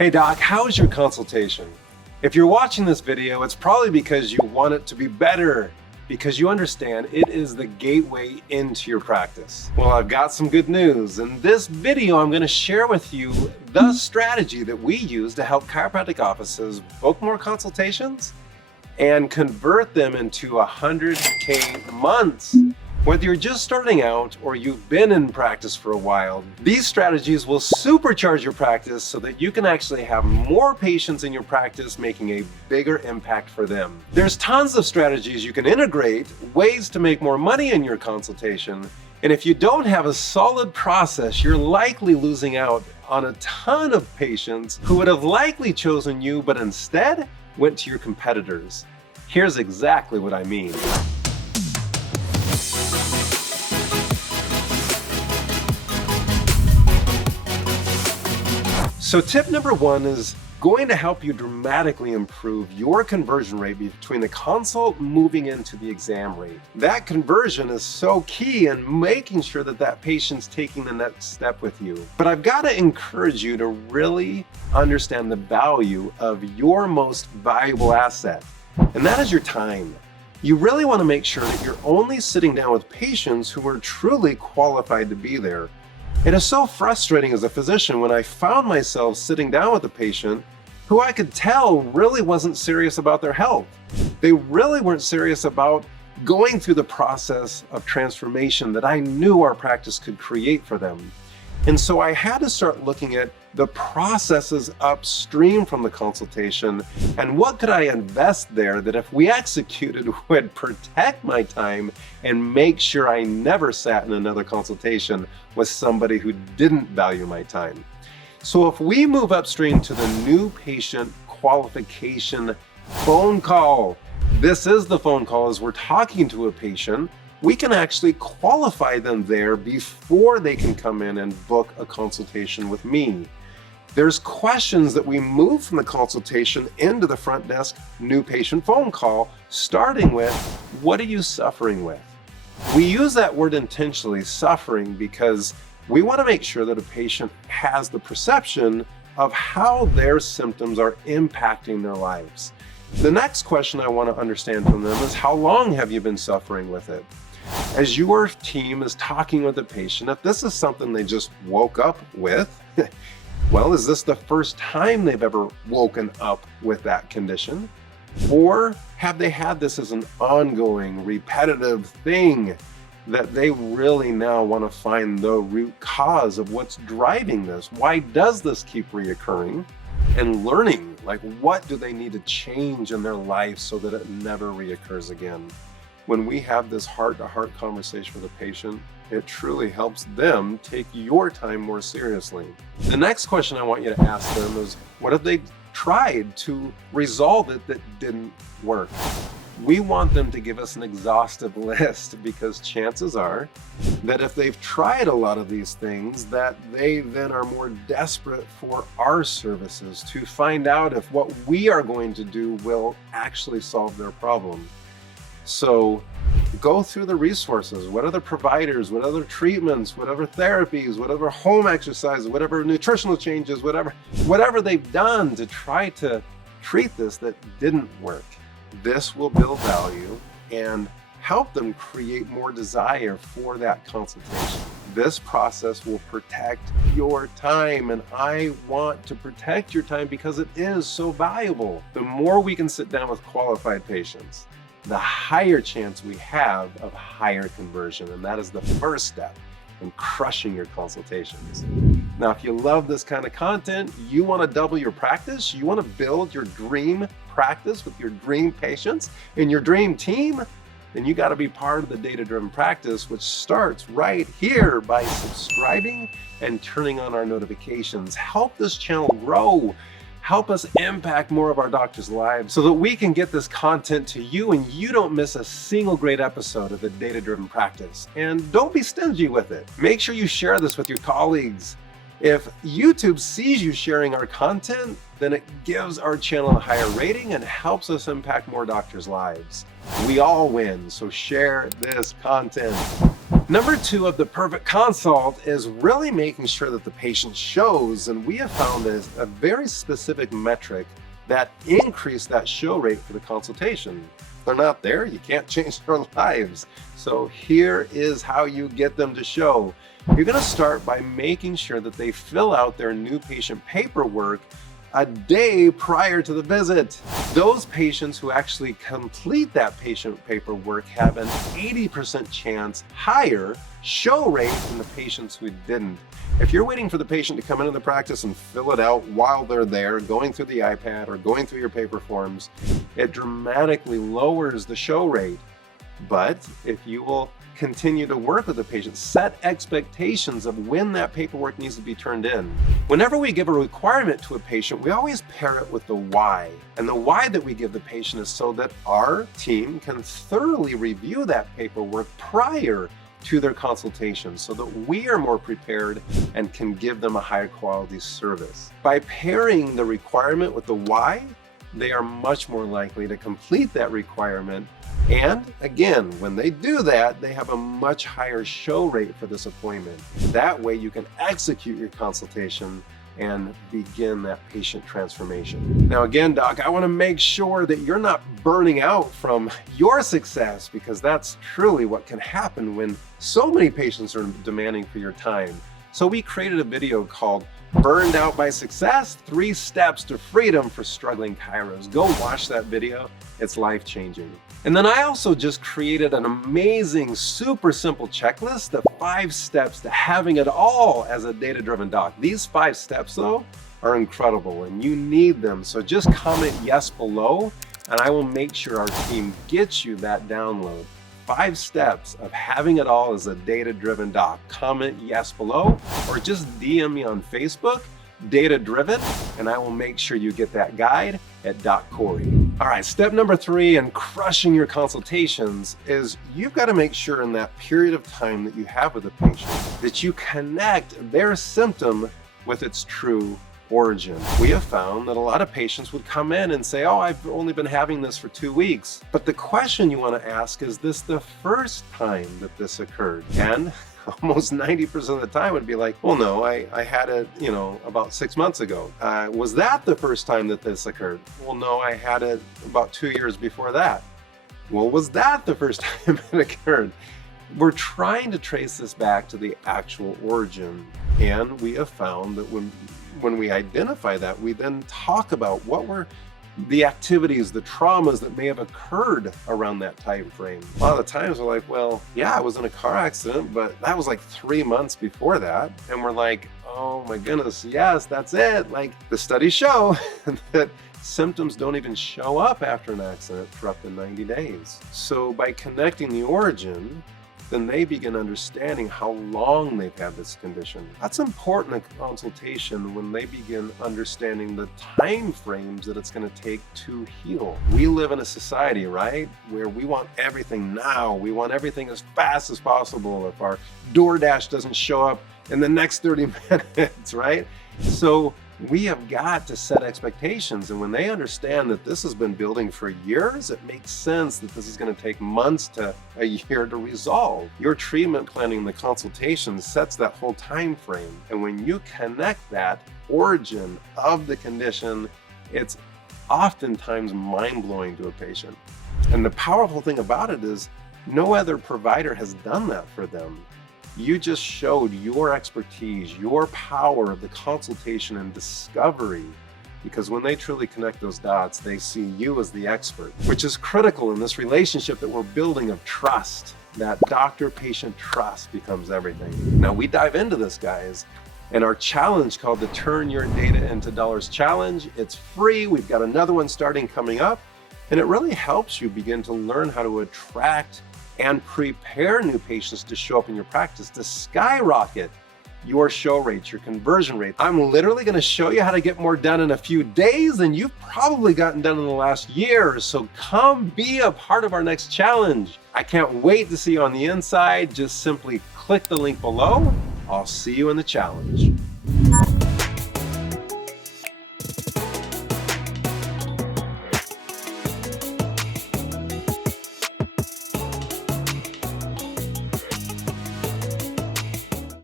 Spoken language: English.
Hey doc, how's your consultation? If you're watching this video, it's probably because you want it to be better, because you understand it is the gateway into your practice. Well, I've got some good news. In this video, I'm going to share with you the strategy that we use to help chiropractic offices book more consultations and convert them into 100K months. Whether you're just starting out or you've been in practice for a while, these strategies will supercharge your practice so that you can actually have more patients in your practice, making a bigger impact for them. There's tons of strategies you can integrate, ways to make more money in your consultation, and if you don't have a solid process, you're likely losing out on a ton of patients who would have likely chosen you, but instead went to your competitors. Here's exactly what I mean. So tip number one is going to help you dramatically improve your conversion rate between the consult moving into the exam rate. That conversion is so key in making sure that that patient's taking the next step with you. But I've got to encourage you to really understand the value of your most valuable asset, and that is your time. You really want to make sure that you're only sitting down with patients who are truly qualified to be there. It is so frustrating as a physician when I found myself sitting down with a patient who I could tell really wasn't serious about their health. They really weren't serious about going through the process of transformation that I knew our practice could create for them. And so I had to start looking at the processes upstream from the consultation and what could I invest there that if we executed would protect my time and make sure I never sat in another consultation with somebody who didn't value my time. So if we move upstream to the new patient qualification phone call, this is the phone call as we're talking to a patient. We can actually qualify them there before they can come in and book a consultation with me. There's questions that we move from the consultation into the front desk new patient phone call, starting with, what are you suffering with? We use that word intentionally, suffering, because we want to make sure that a patient has the perception of how their symptoms are impacting their lives. The next question I want to understand from them is, how long have you been suffering with it? As your team is talking with the patient, if this is something they just woke up with, well, is this the first time they've ever woken up with that condition? Or have they had this as an ongoing, repetitive thing that they really now want to find the root cause of what's driving this? Why does this keep reoccurring? And learning, like, what do they need to change in their life so that it never reoccurs again? When we have this heart-to-heart conversation with a patient, it truly helps them take your time more seriously. The next question I want you to ask them is, what have they tried to resolve it that didn't work? We want them to give us an exhaustive list, because chances are that if they've tried a lot of these things, that they then are more desperate for our services to find out if what we are going to do will actually solve their problem. So go through the resources. What other providers, what other treatments, whatever therapies, whatever home exercises, whatever nutritional changes, whatever they've done to try to treat this that didn't work. This will build value and help them create more desire for that consultation. This process will protect your time, and I want to protect your time because it is so valuable. The more we can sit down with qualified patients, the higher chance we have of higher conversion, and that is the first step in crushing your consultations. Now, if you love this kind of content, you want to double your practice, you want to build your dream practice with your dream patients and your dream team, then you got to be part of the data-driven practice, which starts right here by subscribing and turning on our notifications. Help this channel grow. Help us impact more of our doctors' lives so that we can get this content to you and you don't miss a single great episode of the Data-Driven Practice. And don't be stingy with it. Make sure you share this with your colleagues. If YouTube sees you sharing our content, then it gives our channel a higher rating and helps us impact more doctors' lives. We all win, so share this content. Number 2 of the perfect consult is really making sure that the patient shows, and we have found a very specific metric that increase that show rate for the consultation. If they're not there, you can't change their lives. So here is how you get them to show. You're going to start by making sure that they fill out their new patient paperwork a day prior to the visit. Those patients who actually complete that patient paperwork have an 80% chance higher show rate than the patients who didn't. If you're waiting for the patient to come into the practice and fill it out while they're there, going through the iPad or going through your paper forms, it dramatically lowers the show rate. But if you will continue to work with the patient, set expectations of when that paperwork needs to be turned in. Whenever we give a requirement to a patient, we always pair it with the why. And the why that we give the patient is so that our team can thoroughly review that paperwork prior to their consultation so that we are more prepared and can give them a higher quality service. By pairing the requirement with the why, they are much more likely to complete that requirement. And again, when they do that, they have a much higher show rate for this appointment. That way you can execute your consultation and begin that patient transformation. Now again, doc, I want to make sure that you're not burning out from your success, because that's truly what can happen when so many patients are demanding for your time. So we created a video called Burned Out by Success, 3 Steps to Freedom for Struggling Chiros. Go watch that video. It's life-changing. And then I also just created an amazing, super simple checklist, the 5 steps to having it all as a data-driven doc. These 5 steps, though, are incredible and you need them. So just comment yes below and I will make sure our team gets you that download. 5 steps of having it all as a data-driven doc. Comment yes below or just DM me on Facebook, Data Driven, and I will make sure you get that guide at Doc Cory. All right, step number 3 in crushing your consultations is you've got to make sure in that period of time that you have with the patient that you connect their symptom with its true origin. We have found that a lot of patients would come in and say, oh, I've only been having this for 2 weeks. But the question you want to ask is this the first time that this occurred? And almost 90% of the time would be like, well, no, I had it, about 6 months ago. Was that the first time that this occurred? Well, no, I had it about 2 years before that. Well, was that the first time it occurred? We're trying to trace this back to the actual origin. And we have found that when we identify that, we then talk about what were the activities, the traumas that may have occurred around that time frame. A lot of the times we're like, well, yeah, I was in a car accident, but that was like 3 months before that. And we're like, oh my goodness, yes, that's it. Like the studies show that symptoms don't even show up after an accident for up to 90 days. So by connecting the origin, then they begin understanding how long they've had this condition. That's important in consultation when they begin understanding the time frames that it's going to take to heal. We live in a society, right, where we want everything now. We want everything as fast as possible. If our DoorDash doesn't show up in the next 30 minutes, right? So we have got to set expectations, and when they understand that this has been building for years, it makes sense that this is going to take months to a year to resolve. Your treatment planning, the consultation sets that whole time frame, and when you connect that origin of the condition, it's oftentimes mind-blowing to a patient. And the powerful thing about it is no other provider has done that for them. You just showed your expertise, your power of the consultation and discovery, because when they truly connect those dots, they see you as the expert, which is critical in this relationship that we're building of trust. That doctor-patient trust becomes everything. Now we dive into this, guys, and our challenge called the Turn Your Data into Dollars Challenge. It's free. We've got another one starting coming up, and it really helps you begin to learn how to attract and prepare new patients to show up in your practice to skyrocket your show rates, your conversion rate. I'm literally going to show you how to get more done in a few days than you've probably gotten done in the last year. So come be a part of our next challenge. I can't wait to see you on the inside. Just simply click the link below. I'll see you in the challenge.